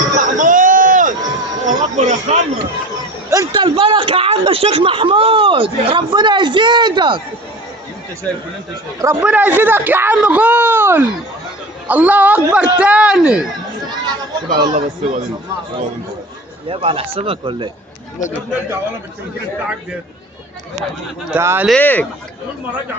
محمود. الله اكبر يا خمر. انت البركه يا عم الشيخ محمود، ربنا يزيدك. انت شايف اللي انت شايف. ربنا يزيدك يا عم، قول الله اكبر تاني. سيب على الله بس. هو انت يبقى على حسابك ولا ايه؟ ترجع ولا بالتمكين بتاعك ده. تعاليك. طول ما راجع